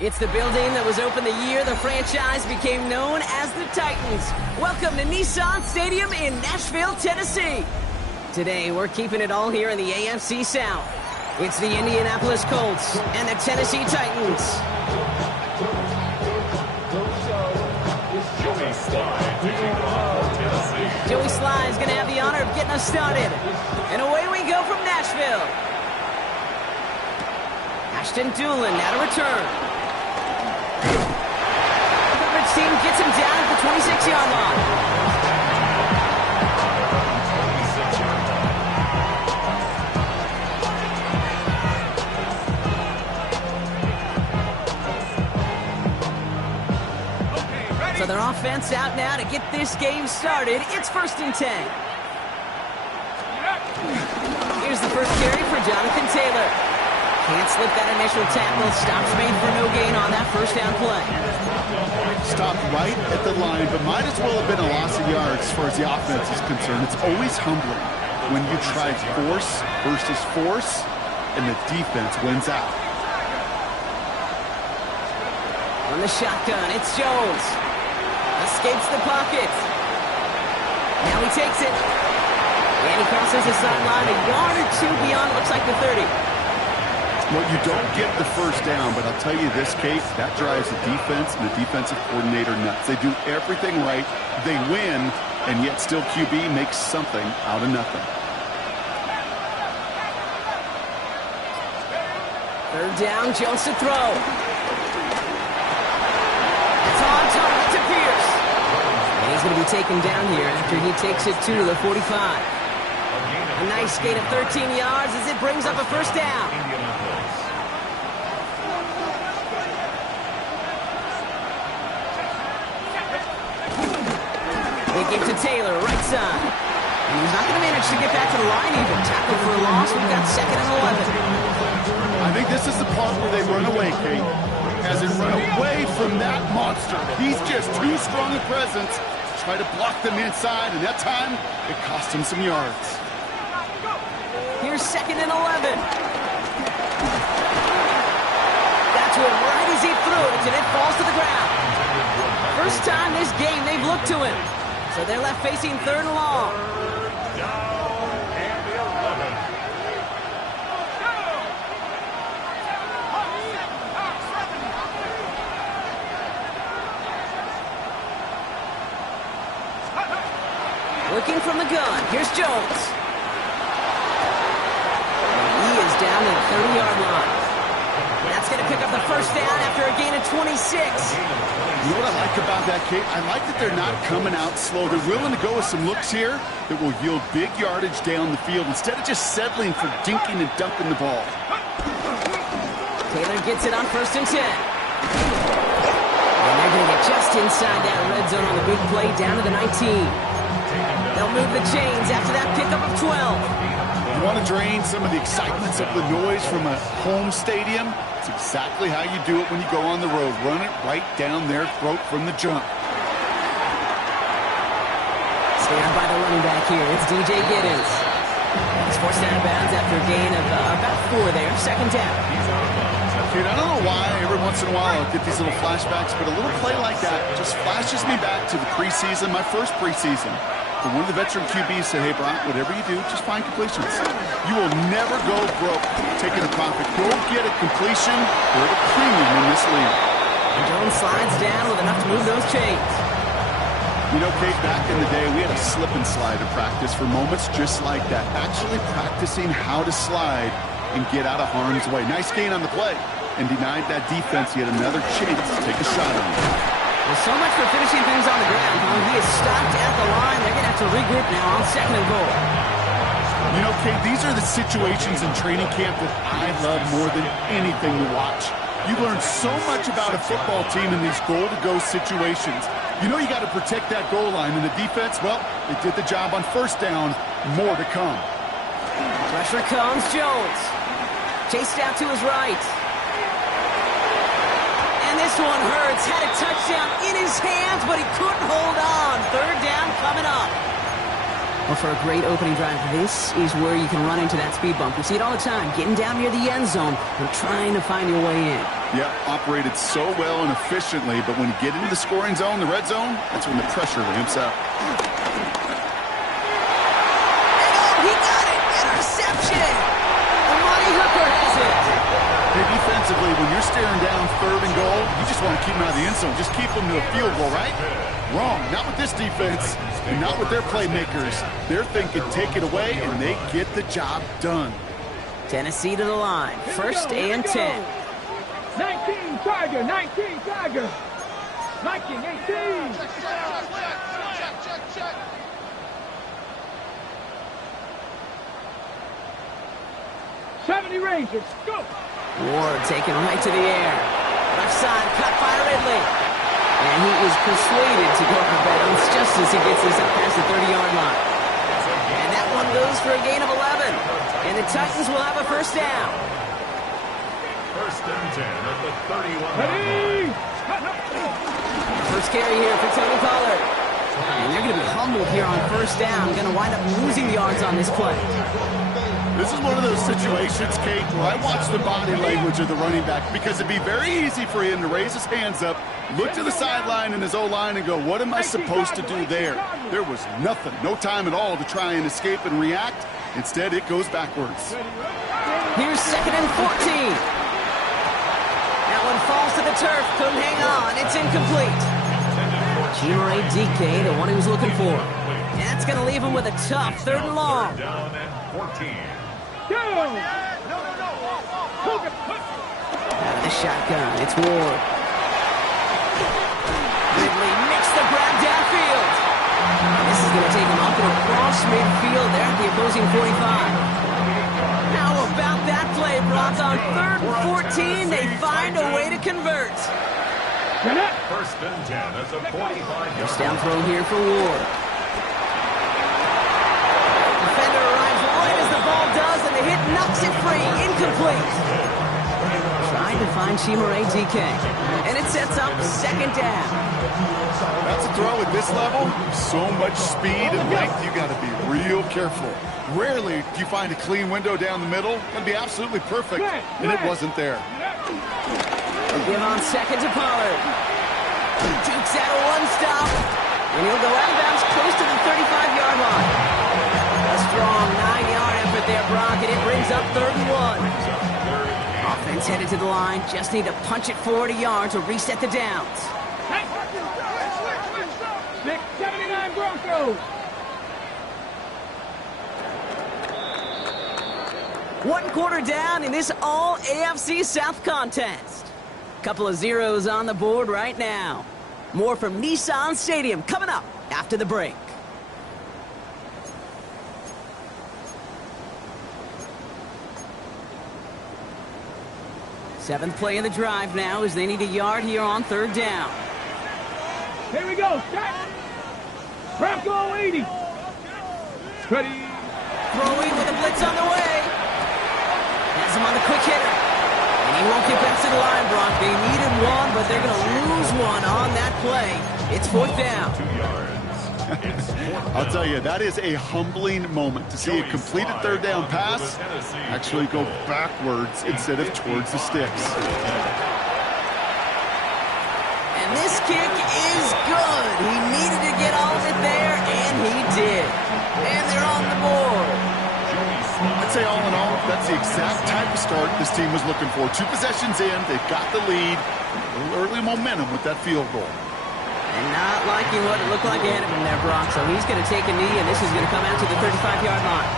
It's the building that was opened the year the franchise became known as the Titans. Welcome to Nissan Stadium in Nashville, Tennessee. Today, we're keeping it all here in the AFC South. It's the Indianapolis Colts and the Tennessee Titans. Joey Sly is going to have the honor of getting us started. And away we go from Nashville. Ashton Doolin now to return. Coverage team gets him down at the 26-yard line. So their offense out now to get this game started. It's 1st and 10. Here's the first carry for Jonathan Taylor. Can't slip that initial tackle. Stops made for no gain on that first down play. Stopped right at the line, but might as well have been a loss of yards as far as the offense is concerned. It's always humbling when you try force versus force, and the defense wins out. On the shotgun, it's Jones. Escapes the pocket. Now he takes it. And he crosses the sideline a yard or two beyond, looks like the 30. Well, you don't get the first down, but I'll tell you this, Kate, that drives the defense and the defensive coordinator nuts. They do everything right, they win, and yet still QB makes something out of nothing. 3rd down, Jones to throw. It's on target to Pierce. And he's going to be taken down here after he takes it to the 45. A nice gain of 13 yards as it brings up a first down. They give to Taylor, right side. And he's not going to manage to get back to the line even. Tackle for a loss. We've got 2nd and 11. I think this is the part where they run away, Kate. As it run away from that monster. He's just too strong a presence to try to block them inside, and that time, it cost him some yards. Here's 2nd and 11. Got to him right as he threw it, and it falls to the ground. First time this game they've looked to him. So they're left facing 3rd and long. Looking from the gun. Here's Jones. And he is down to the 30-yard line. That's going to pick up the first down after a gain of 26. You know what I like about that, Kate? I like that they're not coming out slow. They're willing to go with some looks here that will yield big yardage down the field instead of just settling for dinking and dunking the ball. Taylor gets it on 1st and 10. And they're going to get just inside that red zone on the big play down to the 19. They'll move the chains after that pickup of 12. You want to drain some of the excitements of the noise from a home stadium? It's exactly how you do it when you go on the road. Run it right down their throat from the jump. Stand by the running back here. It's DJ Giddens. He's forced out of bounds after a gain of about 4 there. 2nd down. Dude, I don't know why every once in a while I get these little flashbacks, but a little play like that just flashes me back to the preseason, my first preseason. But one of the veteran QBs said, hey, Brock, whatever you do, just find completions. You will never go broke taking a profit. Go get a completion or a premium in this league. And Jones slides down with enough to move those chains. You know, Kate, back in the day, we had a slip and slide to practice for moments just like that. Actually practicing how to slide and get out of harm's way. Nice gain on the play and denied that defense yet another chance to take a shot on him. Well, so much for finishing things on the ground. He is stopped at the line. They're going to have to regroup now on 2nd and goal. You know, Kate, these are the situations in training camp that I love more than anything to watch. You learn so much about a football team in these goal-to-go situations. You know you got to protect that goal line, and the defense, well, they did the job on 1st down. More to come. Pressure comes, Jones. Chased out to his right. And this one hurts. Had a touchdown in his hands, but he couldn't hold on. 3rd down coming up. Well, for a great opening drive, this is where you can run into that speed bump. We see it all the time, getting down near the end zone and trying to find your way in. Yeah, operated so well and efficiently, but when you get into the scoring zone, the red zone, that's when the pressure ramps up. He got it! Interception! The money hooker has it! Hey, defensively, when you're staring down 3rd and goal, you just want to keep them out of the end zone. Just keep them to a field goal, right? Wrong. Not with this defense, and not with their playmakers. They're thinking take it away, and they get the job done. Tennessee to the line. 1st and 10. 19 Tiger, 19 Tiger. 19, 18. Check. 70 Rangers, go. Ward taken right to the air. Left side, cut by Ridley. And he is persuaded to go for bounds just as he gets this up past the 30-yard line. And that one goes for a gain of 11. And the Titans will have a 1st down. 1st and 10 at the 31. Ready? First carry here for Tony Pollard. And they're going to be humbled here on 1st down. Going to wind up losing yards on this play. This is one of those situations, Kate, where I watch the body language of the running back because it'd be very easy for him to raise his hands up, look to the sideline in his O-line and go, what am I supposed to do there? There was nothing, no time at all to try and escape and react. Instead, it goes backwards. Here's 2nd and 14. That one falls to the turf. Couldn't hang on. It's incomplete. Chimere DK, the one he was looking for. And that's going to leave him with a tough 3rd and long. Down and 14. Go. Out of the shotgun, it's Ward. Ridley makes the grab downfield. This is going to take him up and across midfield there at the opposing 45. How about that play, Brock? On 3rd and 14, they find a way to convert. 1st and 10 at the 45. First down throw here for Ward. Defender arrives right as the ball does, and the hit knocks it free. Incomplete. Trying to find Chimere DK. And it sets up 2nd down. That's a throw at this level. So much speed and length, you got to be real careful. Rarely do you find a clean window down the middle. It'd be absolutely perfect, and it wasn't there. Give on 2nd to Pollard. Dukes out a one-stop, and he'll go out of bounds close to the 35-yard line. A strong 9-yard effort there, Brock, and it brings up 3rd and 1. Offense headed to the line. Just need to punch it forward a yard to reset the downs. 679 Broncos. One quarter down in this all-AFC South contest. Couple of zeros on the board right now. More from Nissan Stadium coming up after the break. Seventh play of the drive now as they need a yard here on 3rd down. Here we go. Start. Bronco 80. Ready. Throwing with a blitz on the way. Has him on the quick hitter. And he won't get back to the line, Brock. They needed one, but they're going to lose one on that play. It's 4th down. 2 yards. I'll tell you, that is a humbling moment to see a completed 3rd down pass actually go backwards instead of towards the sticks. And this kick is good. He needed to get all of it there, and he did. And they're on the board. I'd say all in all, that's the exact type of start this team was looking for. 2 possessions in, they've got the lead. A little early momentum with that field goal. And not liking what it looked like ahead of him there, Brock. So he's going to take a knee, and this is going to come out to the 35-yard line.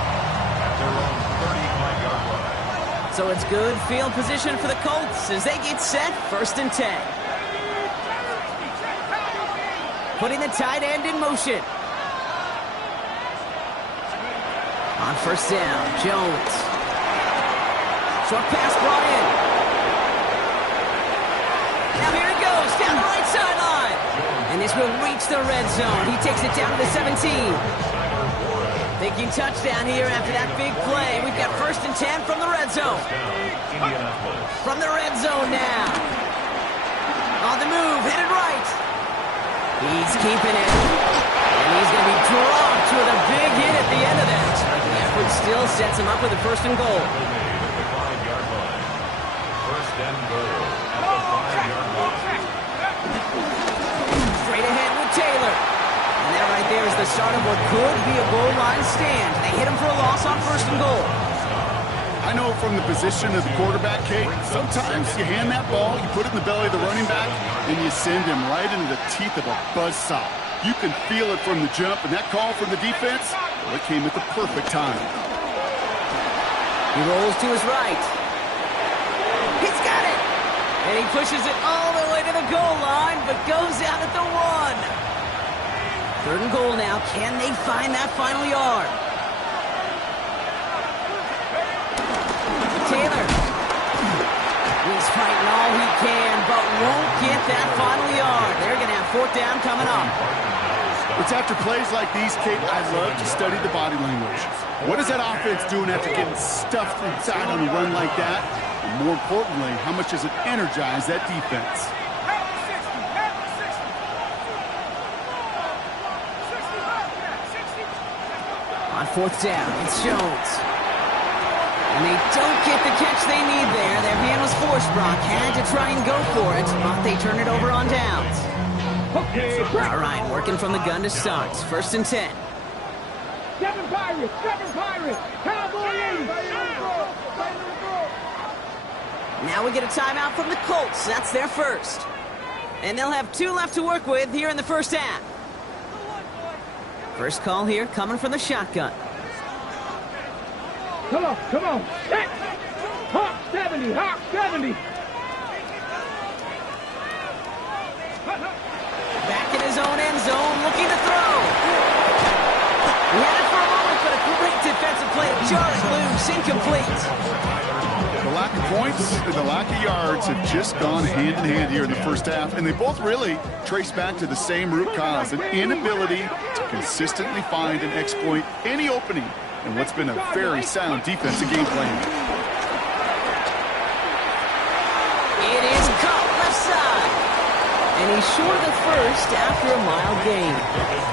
They're on 35-yard line. So it's good field position for the Colts as they get set. 1st and 10. Putting the tight end in motion. On 1st down, Jones. Short pass brought in. Now here it goes, down the right sideline. And this will reach the red zone. He takes it down to the 17. Thinking touchdown here after that big play. We've got 1st and 10 from the red zone. From the red zone now. On the move, headed right. He's keeping it. And he He's going to be dropped with a big hit at the end of that. But the effort still sets him up with a first and goal. First and goal at the 5-yard line. Straight ahead with Taylor. And that right there is the start of what could be a goal line stand. They hit him for a loss on first and goal. I know from the position of the quarterback, Kate, sometimes you hand that ball, you put it in the belly of the running back, and you send him right into the teeth of a buzzsaw. You can feel it from the jump, and that call from the defense, well, it came at the perfect time. He rolls to his right. He's got it! And he pushes it all the way to the goal line, but goes out at the 1. Third and goal now. Can they find that final yard? Taylor. He's fighting all he can, but won't get that final yard. They're going to have fourth down coming up. It's after plays like these, Kate, I love to study the body language. What is that offense doing after getting stuffed inside on a run like that? And more importantly, how much does it energize that defense? On fourth down, it's Jones. And they don't get the catch they need there. Their man was forced. Brock had to try and go for it, but they turn it over on downs. Okay, All right, working from the gun to start. First and 10. Seven Pirates, Cowboy 80. Now we get a timeout from the Colts. That's their first. And they'll have 2 left to work with here in the first half. First call here coming from the shotgun. Come on. Set. Hawk 70. Back in his own end zone, looking to throw. He had it for a moment, but a great defensive play to jar it loose, incomplete. The lack of points and the lack of yards have just gone hand in hand here in the first half, and they both really trace back to the same root cause, an inability to consistently find and exploit any opening in what's been a very sound defensive game plan. It is caught left side. And he's short of the first after a mild gain.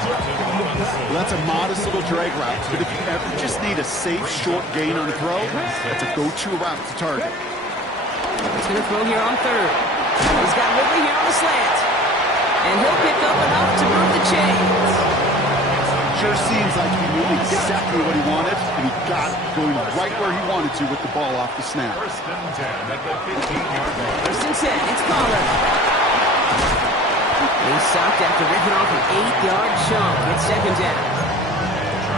Well, that's a modest little drag route, but if you ever just need a safe, short gain on a throw, that's a go-to route to target. He's going to throw here on third. He's got Ridley here on the slant. And he'll pick up enough to move the chains. Sure seems like he knew exactly what he wanted, and he got it going right where he wanted to with the ball off the snap. First and 10 at the 15-yard line. First and 10, it's Pollard. He's stopped after ripping off an 8-yard chunk. It's second down.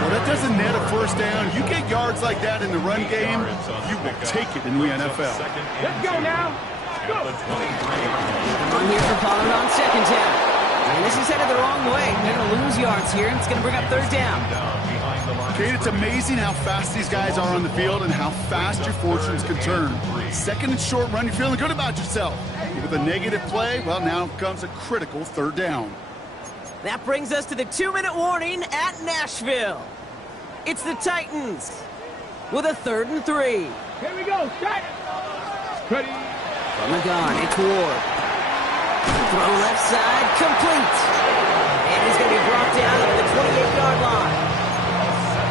Well, that doesn't net a first down. You get yards like that in the run game, you will take it in the NFL. Let's go now. Go. On here for Pollard on second down. And this is headed the wrong way. They're going to lose yards here, and it's going to bring up third down. Kate, it's amazing how fast these guys are on the field and how fast your fortunes can turn. Second and short run, you're feeling good about yourself. But with a negative play, well, now comes a critical third down. That brings us to the 2-minute warning at Nashville. It's the Titans with a 3rd and 3. Here we go. Set. Ready. From the gun, it's Ward. Throw left side, complete. And he's going to be brought down at the 28-yard line.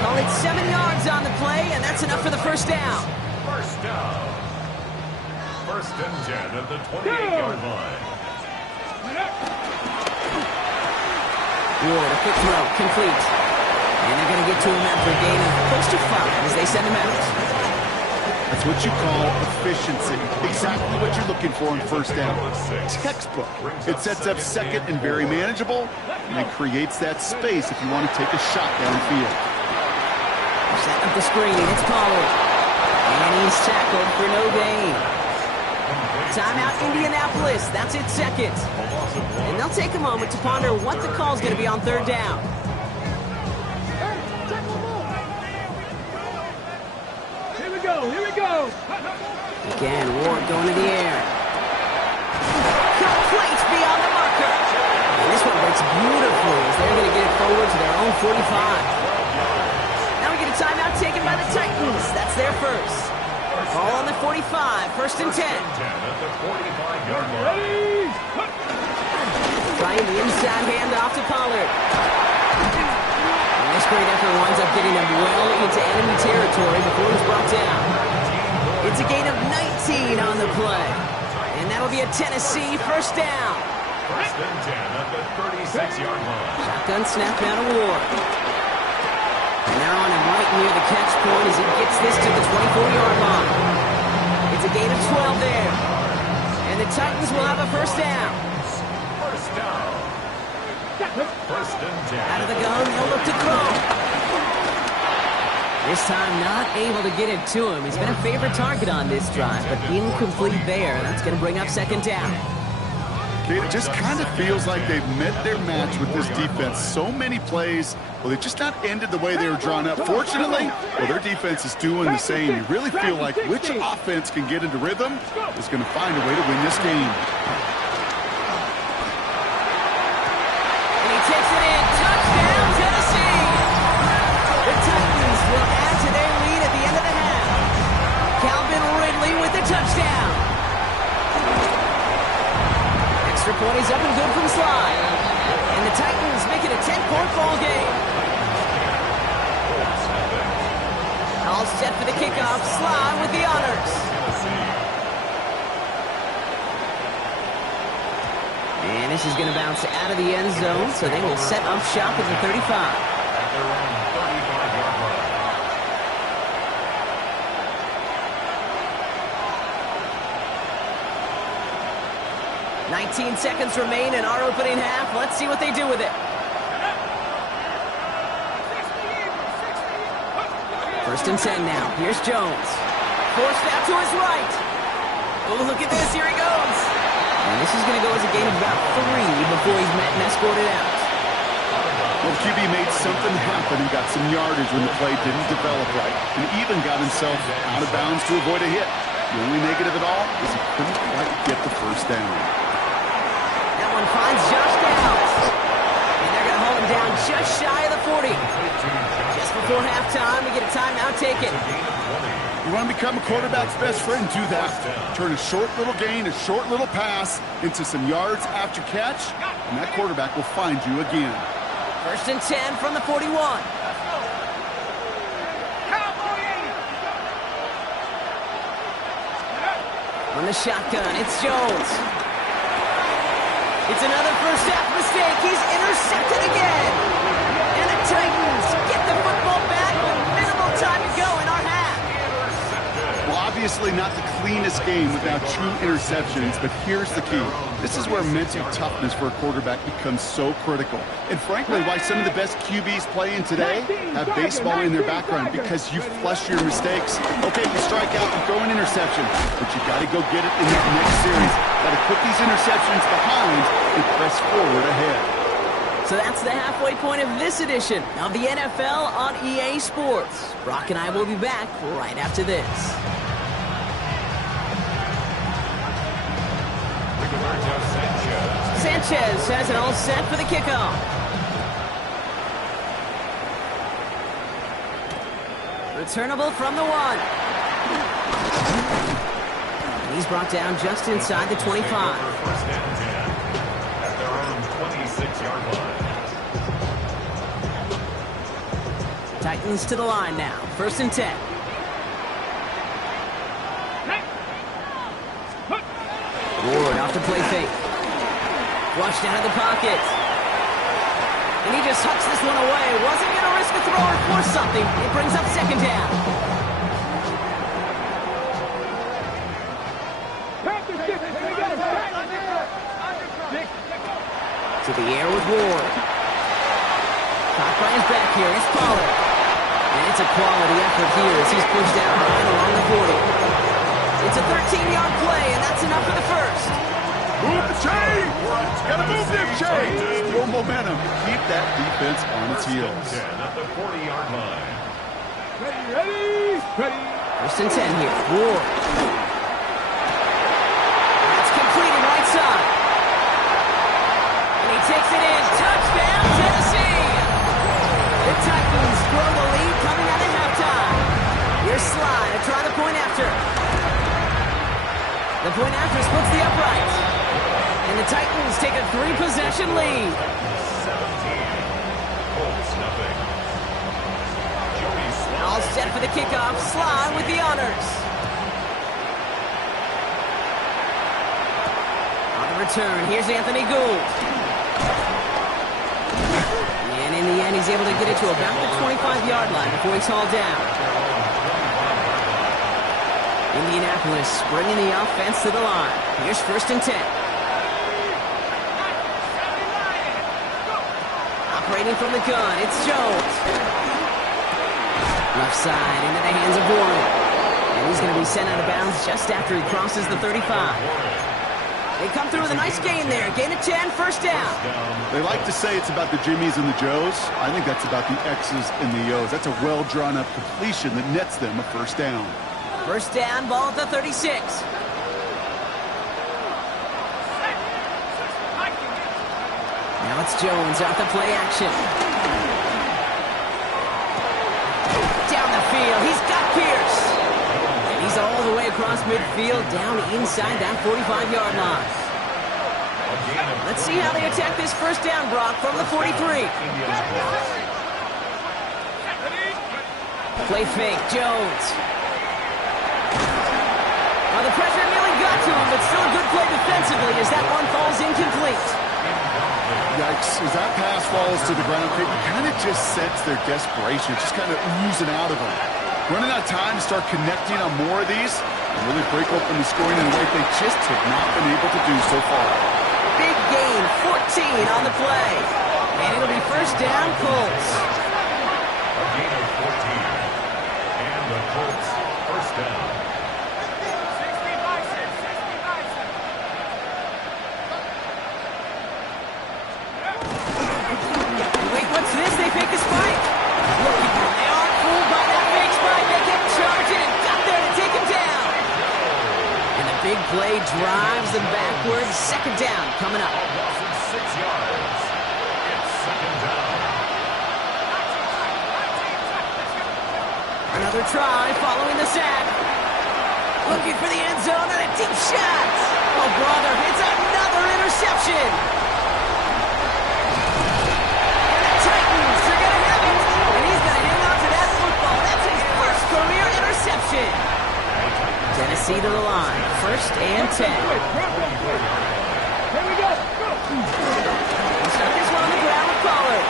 Call it 7 yards on the play, and that's enough for the first down. First down. First and 10 at the 28-yard line. Ward, a quick throw, complete. And they're going to get to him after a gain of close to 5 as they send him out. That's what you call efficiency. Exactly what you're looking for in first down. Textbook. It sets up second and very manageable, and it creates that space if you want to take a shot downfield. Setting up the screen, it's Pollard. And he's tackled for no gain. Timeout Indianapolis, that's its second. And they'll take a moment to ponder what the call's going to be on third down. Here we go. Again, Ward going to the air. Complete beyond the marker. And this one breaks beautifully as they're going to get it forward to their own 45. Now we get a timeout taken by the Titans. That's their first. Ball on the 45, first and 10. Trying the inside handoff to Pollard. getting him well into enemy territory before he's brought down. It's a gain of 19 on the play. And that'll be a Tennessee first down. First and 10 at the 36-yard line. Shotgun snap now to Ward. And they're on him right near the catch point as he gets this to the 24-yard line. It's a gain of 12 there. And the Titans will have a first down. First down. First and 10. Out of the gun, they'll look to throw. This time not able to get it to him. He's been a favorite target on this drive, but incomplete there. That's going to bring up second down. It just kind of feels like they've met their match with this defense. So many plays, well, they just not ended the way they were drawn up. Fortunately, well, their defense is doing the same. You really feel like which offense can get into rhythm is going to find a way to win this game. And he takes it in. Touchdown, Tennessee! The Titans will add to their lead at the end of the half. Calvin Ridley with the touchdown. Extra point is up and good from Slide. And the Titans make it a 10-point ball game. All set for the kickoff. Slide with the honors. And this is going to bounce out of the end zone, so they will set up shop at the 35. At their own 35-yard line. 19 seconds remain in our opening half. Let's see what they do with it. First and 10 now. Here's Jones. Forced out to his right. Oh, look at this. Here he goes. And this is going to go as a gain of about 3 before he's met and escorted out. Well, QB made something happen and got some yardage when the play didn't develop right, and even got himself out of bounds to avoid a hit. The only negative at all is he couldn't quite get the first down. That one finds Josh Downs. And they're going to hold him down just shy of the 40. Just before halftime, we get a timeout taken. You want to become a quarterback's best friend? Do that. Turn a short little gain, a short little pass into some yards after catch, and that quarterback will find you again. First and 10 from the 41. On the shotgun, it's Jones. It's another first half mistake. He's intercepted again. And the Titans get the football back with minimal time to go in our half. Well, obviously not the cleanest game without true interceptions, but here's the key. This is where mental toughness for a quarterback becomes so critical. And frankly, why some of the best QBs playing today have baseball in their background, because you flush your mistakes. Okay, you strike out and throw an interception, but you got to go get it in that next series. Got to put these interceptions behind and press forward ahead. So that's the halfway point of this edition of the NFL on EA Sports. Brock and I will be back right after this. Sanchez has it all set for the kickoff. Returnable from the 1. And he's brought down just inside the 25. First and 10 at their own 26-yard line. Titans to the line now. First and 10. Ward off to play fake. Flushed out of the pocket. And he just hucks this one away. Wasn't going to risk a throw or force something. It brings up second down. To the air with Ward. Caught by his back here. It's Pollard. And it's a quality effort here as he's pushed out right along the 40. It's a 13-yard play, and that's enough for the first. Move the chain! Gotta move them chains! More momentum. Keep that defense on its heels. 10 at the 40-yard line. Ready? First and 10 here. Ward. That's completed right side. And he takes it in. Touchdown, Tennessee! The Titans grow the lead coming out of halftime. Here's Slide to try the point after. The point after splits the uprights. And the Titans take a 3-possession lead. 17. Colts nothing. for the kickoff. Sly with the honors. On the return, here's Anthony Gould. And in the end, he's able to get it to about the 25-yard line before he's hauled down. Indianapolis bringing the offense to the line. Here's 1st and 10. Operating from the gun, it's Jones. Left side into the hands of Warren. And he's going to be sent out of bounds just after he crosses the 35. They come through with a nice gain there. Gain of 10, 1st down. They like to say it's about the Jimmies and the Joes. I think that's about the X's and the O's. That's a well-drawn-up completion that nets them a 1st down. 1st down, ball at the 36. Now it's Jones out the play action. Down the field, he's got Pierce. And he's all the way across midfield, down inside that 45-yard line. Let's see how they attack this 1st down, Brock, from the 43. Play fake, Jones. Well, the pressure nearly got to him, but still a good play defensively as that one falls incomplete. Yikes, as that pass falls to the ground, it kind of just sets their desperation, just kind of oozing out of them. Running out of time to start connecting on more of these and really break open the scoring in a way they just have not been able to do so far. Big gain, 14 on the play. And it'll be 1st down, Colts. A gain of 14. And the Colts 1st down. Wait, what's this? They fake a spike. Look, they aren't fooled by that fake spike. They kept charging and got there to take him down. And the big play drives them backwards. 2nd down coming up. Loss of 6 yards. It's 2nd down. Another try following the sack. Looking for the end zone and a deep shot. Oh, brother, it's another interception. And the Titans are going to have it. And he's going to hang on to that football. That's his 1st career interception. Tennessee to the line. 1st and 10. Here we go. He'll start this one on the ground with Pollard.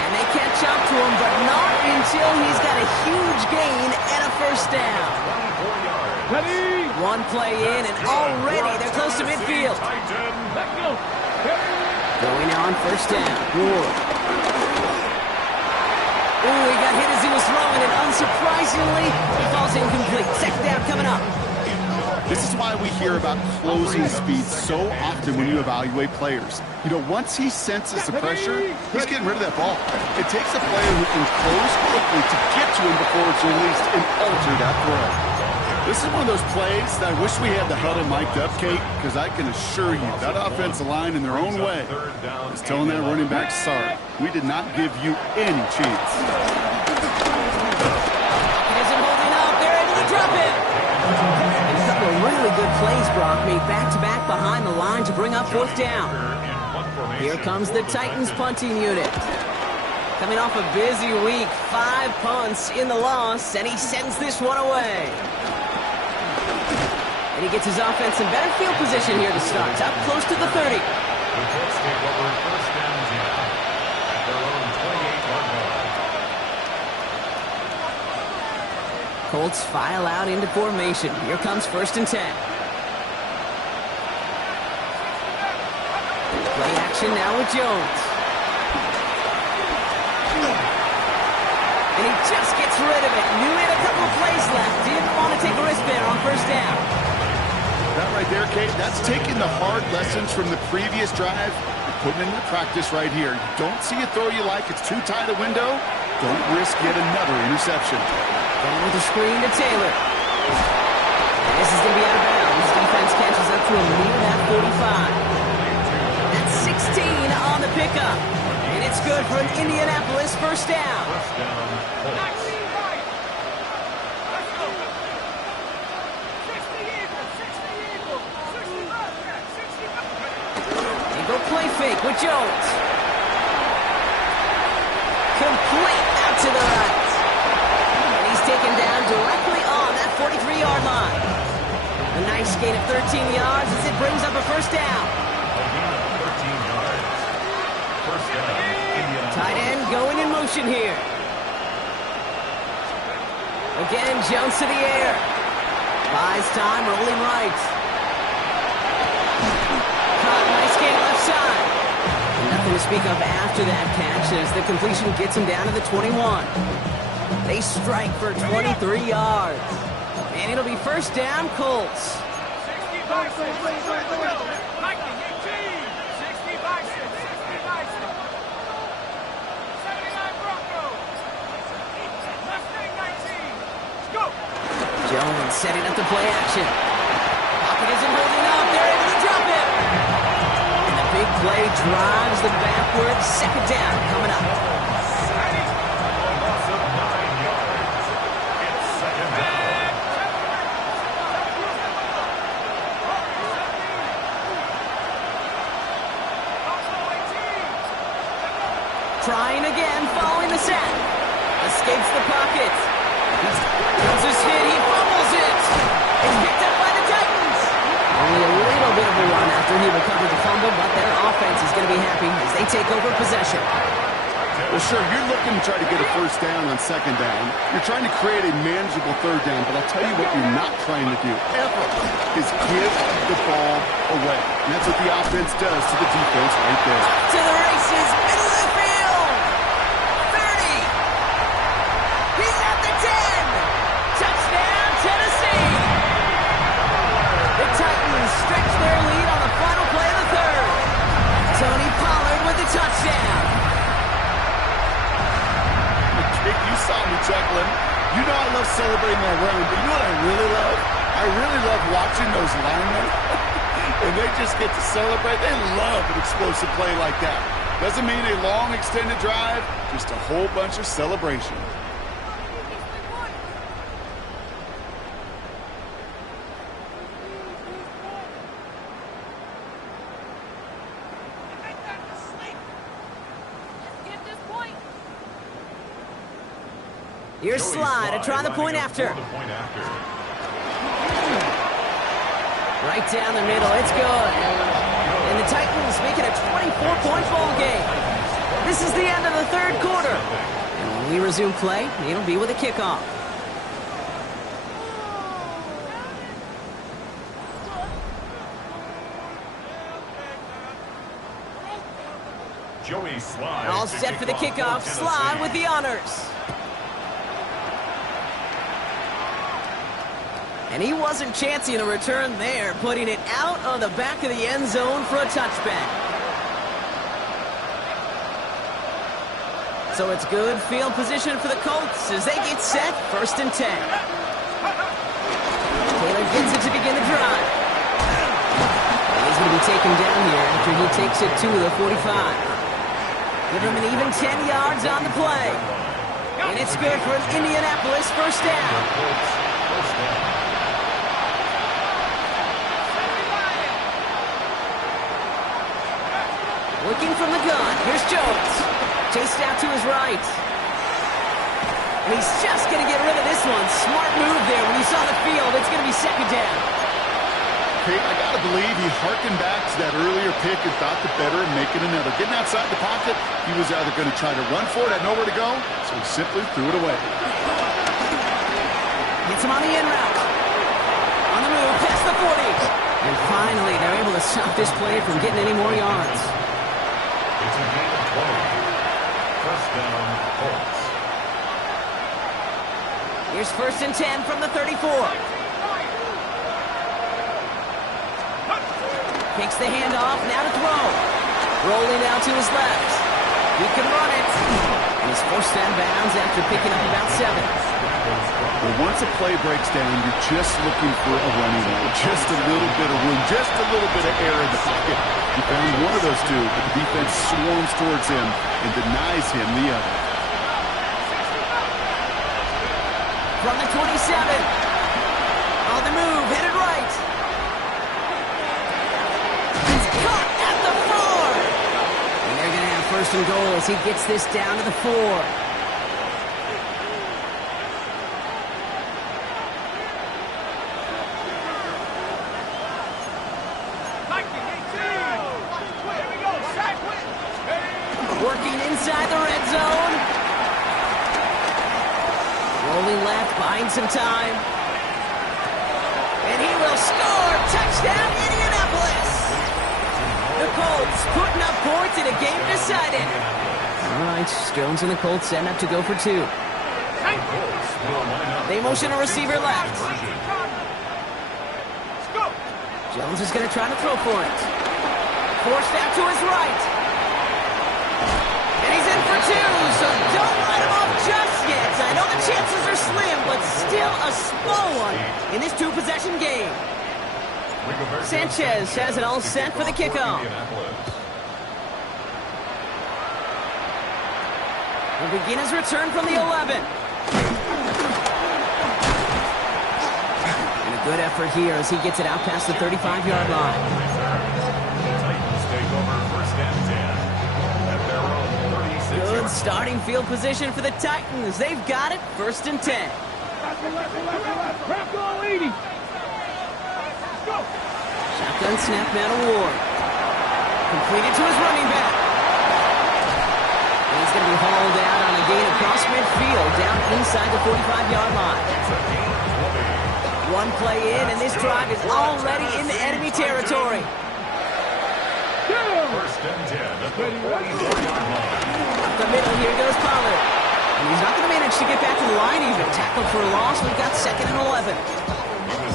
And they catch up to him, but not until he's got a huge gain and a 1st down. 24 yards. Ready? One play in, and already they're close to midfield. Let's go. Going on 1st down. Ward. Ooh, he got hit as he was throwing, and unsurprisingly, he falls incomplete. 2nd down coming up. This is why we hear about closing speed so often when you evaluate players. You know, once he senses the pressure, he's getting rid of that ball. It takes a player who can close quickly to get to him before it's released and alter that throw. This is one of those plays that I wish we had the huddle mic'd up, Kate, because I can assure you that offensive line in their own way is telling that running back, sorry, we did not give you any chance. He isn't holding up. They're able to drop it. And a couple of really good plays, Brock, made back-to-back behind the line to bring up 4th down. Here comes the Titans punting unit. Coming off a busy week, 5 punts in the loss, and he sends this one away. And he gets his offense in better field position here to start. Up close to the 30. The Colts take over 1st and 10 at their own 28-yard line. Colts file out into formation. Here comes 1st and 10. Play action now with Jones. And he just gets rid of it. Knew he had a couple of plays left. Didn't want to take a risk there on 1st down. That right there, Kate, that's taking the hard lessons from the previous drive and putting it into practice right here. You don't see a throw you like, it's too tight a window, don't risk yet another interception. Going with the screen to Taylor. And this is going to be out of bounds. Defense catches up to him near that 45. That's 16 on the pickup. And it's good for an Indianapolis 1st down. 1st down, Colts. They go play fake with Jones. Complete. Now to the right. And he's taken down directly on that 43-yard line. A nice gain of 13 yards as it brings up a first down. A gain of 13 yards. First down, Indianapolis. Tight end going in motion here. Again, Jones to the air. Buys time, rolling right. Caught, nice gain left side. And nothing to speak of after that catch as the completion gets him down to the 21. They strike for 23 yards. And it'll be first down, Colts. 65 cents. Lightning 18. 65 cents. 65 cents. 79 Broncos. Mustang 19. Let's go. Jones setting up the play action. Pocket isn't holding up. They're able to drop it. And the big play drives them backwards. Second down coming up. A loss of 9 yards. It's second down. Trying again, following the sack. Escapes the pocket. Jones is hit, he fumbles it. It's picked up by the Titans. Only a little bit of a run after he recovered the fumble, but their offense is going to be happy as they take over possession. Well, sure, you're looking to try to get a first down on second down. You're trying to create a manageable third down, but I'll tell you what you're not trying to do, ever, is give the ball away. And that's what the offense does to the defense right there. To the races, middle of the field. 30. He's at the 10. Touchdown, Tennessee. The Titans stretch their lead on the final play of the third. Tony Pollard with the touchdown. You saw me chuckling. You know I love celebrating that run, but you know what I really love? I really love watching those linemen. And they just get to celebrate. They love an explosive play like that. Doesn't mean a long extended drive, just a whole bunch of celebration. Here's Slide to try the point after. Right down the middle, it's good. And the Titans make it a 24-point ball game. This is the end of the third quarter. And when we resume play, it'll be with a kickoff. Joey Slide. All set for the kickoff. Slide with the honors. And he wasn't chancing a return there, putting it out of the back of the end zone for a touchback. So it's good field position for the Colts as they get set, 1st and 10. Taylor gets it to begin the drive. And he's going to be taken down here after he takes it to the 45. Give him an even 10 yards on the play. And it's good for an Indianapolis first down. Looking from the gun. Here's Jones. Chased out to his right. And he's just going to get rid of this one. Smart move there. When you saw the field, it's going to be second down. Okay, I got to believe he harkened back to that earlier pick and thought the better and making another. Getting outside the pocket, he was either going to try to run for it, had nowhere to go, so he simply threw it away. Gets him on the in route. On the move, past the 40. And finally, they're able to stop this play from getting any more yards. It's a gain of 20. First down, Colts. Here's 1st and 10 from the 34. Takes the handoff, now to throw. Rolling out to his left. He can run it. And he's forced out of bounds after picking up about 7. Well, once a play breaks down, you're just looking for a running lane. Just a little bit of room, just a little bit of air in the pocket. He found one of those two, but the defense swarms towards him and denies him the other. From the 27. On the move, headed right. He's caught at the 4. And they're going to have 1st and goal as he gets this down to the 4. working inside the red zone. Rolling left, buying some time. And he will score! Touchdown, Indianapolis! The Colts putting up points in a game decided. All right, Jones and the Colts set up to go for two. They motion a receiver left. Jones is going to try to throw for it. Forced out to his right. And he's in for two, so don't write him off just yet. I know the chances are slim, but still a small one in this two-possession game. Sanchez has it all set for the kickoff. He'll begin his return from the 11. And a good effort here as he gets it out past the 35-yard line. Titans take over first and 10 at their own 36. Good starting field position for the Titans. They've got it, first and 10. Crack all 80. Shotgun snap now to Ward. Completed to his running back. And he's going to be hauled out on a gain across midfield, down inside the 45-yard line. One play in, and this drive is already in the enemy territory. First and 10 at the 44-yard line. Up the middle, here goes Pollard. And he's not going to manage to get back to the line even. Tackled for a loss. We've got second and 11.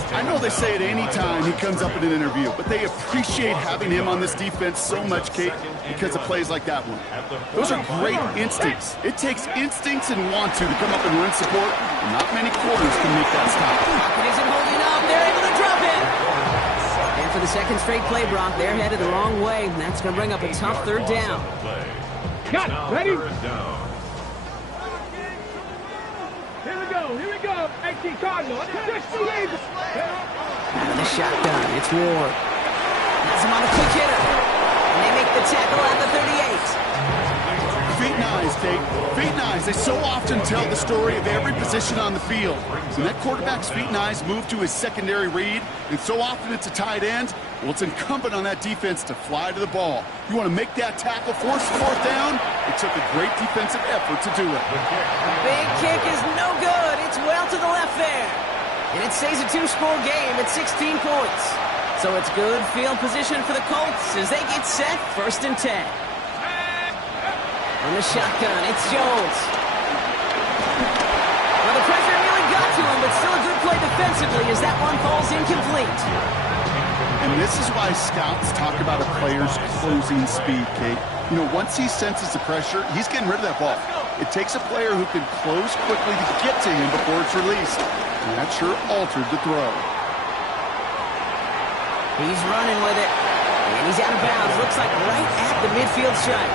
I know they say it any time he comes up in an interview, but they appreciate having him on this defense so much, Kate, because of plays like that one. Those are great instincts. It takes instincts and want to come up and run support, and not many quarters can make that stop. It isn't holding up. They're able to drop it. And for the second straight play, Brock, they're headed the wrong way, and that's going to bring up a tough third down. Got it. Ready? Here we go. 18 Cardinal. 60 Eagles. Out of the shotgun, it's Ward. Has him on a quick hitter. And they make the tackle at the 38. Feet and eyes, Kate. Feet and eyes. They so often tell the story of every position on the field. When that quarterback's feet and eyes move to his secondary read, and so often it's a tight end, well, it's incumbent on that defense to fly to the ball. You want to make that tackle, force the fourth down? It took a great defensive effort to do it. Big kick is no good. It's well to the left there. And it stays a two-score game at 16 points. So it's good field position for the Colts as they get set, first and 10. On the shotgun, it's Jones. Well, the pressure really got to him, but still a good play defensively as that one falls incomplete. And this is why scouts talk about a player's closing speed, Kate. You know, once he senses the pressure, he's getting rid of that ball. It takes a player who can close quickly to get to him before it's released. And that sure altered the throw. He's running with it. And he's out of bounds. Looks like right at the midfield stripe.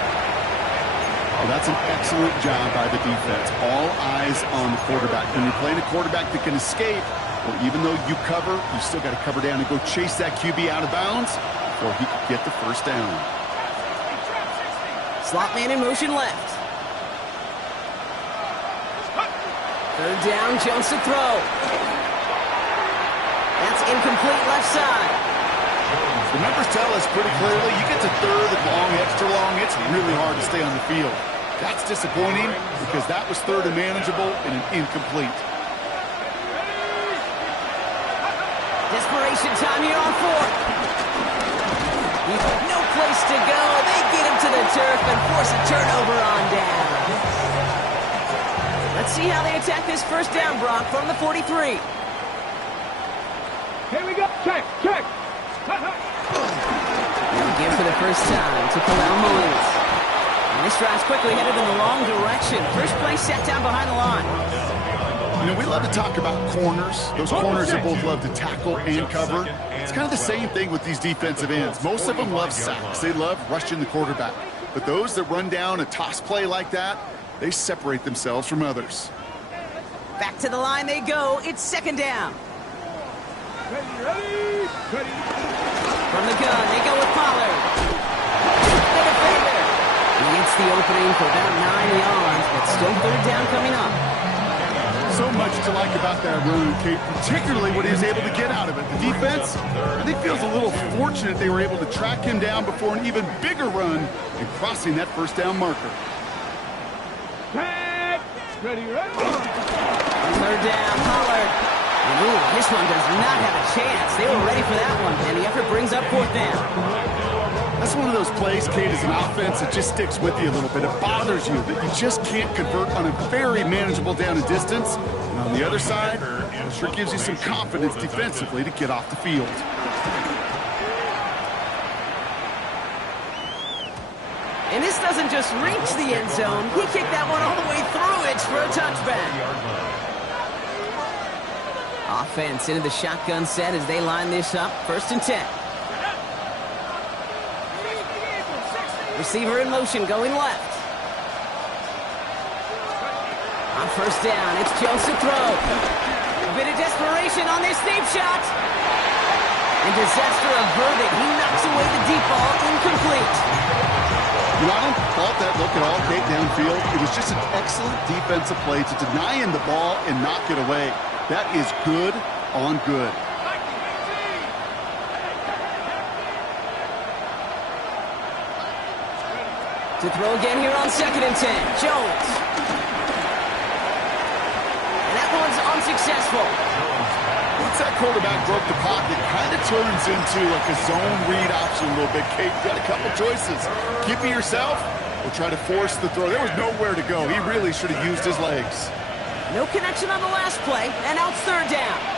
Well, that's an excellent job by the defense. All eyes on the quarterback. When you're playing a quarterback that can escape, well, even though you cover, you still got to cover down and go chase that QB out of bounds before he could get the first down. Slot man in motion left. Third down, Jones to throw. That's incomplete left side. The numbers tell us pretty clearly, you get to third and long, extra long, it's really hard to stay on the field. That's disappointing because that was third and manageable and an incomplete. Desperation time here on fourth. No place to go. They get him to the turf and force a turnover on down. Let's see how they attack this first down, Brock, from the 43. Here we go. Check. And again for the first time to Khalil Mullins. And this drive's quickly headed in the wrong direction. First play set down behind the line. You know, we love to talk about corners. Those corners that both love to tackle and cover. It's kind of the same thing with these defensive ends. Most of them love sacks. They love rushing the quarterback. But those that run down a toss play like that, they separate themselves from others. Back to the line they go. It's second down. Ready. From the gun, they go with Pollard. The defender. He hits the opening for about 9 yards, but still third down coming up. So much to like about that run, Kate, particularly what he was able to get out of it. The defense, I think, feels a little fortunate they were able to track him down before an even bigger run and crossing that first down marker. Tag. Ready, ready. Third down, Pollard. And ooh, this one does not have a chance. They were ready for that one, and the effort brings up fourth down. That's one of those plays, Kate, as an offense that just sticks with you a little bit. It bothers you that you just can't convert on a very manageable down and distance. And on the other side, it sure gives you some confidence defensively to get off the field. And this doesn't just reach the end zone. He kicked that one all the way through it for a touchback. Offense into the shotgun set as they line this up. 1st and 10. Receiver in motion, going left. On 1st down, it's Jones to throw. A bit of desperation on this deep shot. And disaster averted. He knocks away the deep ball, incomplete. You know, I don't fault that look at all, Kate, downfield. It was just an excellent defensive play to deny him the ball and knock it away. That is good on good. To throw again here on 2nd and 10. Jones. And that one's unsuccessful. Once that quarterback broke the pocket, it kind of turns into like a zone read option a little bit. Kate, got a couple choices. Keep it yourself or try to force the throw. There was nowhere to go. He really should have used his legs. No connection on the last play, and now it's 3rd down.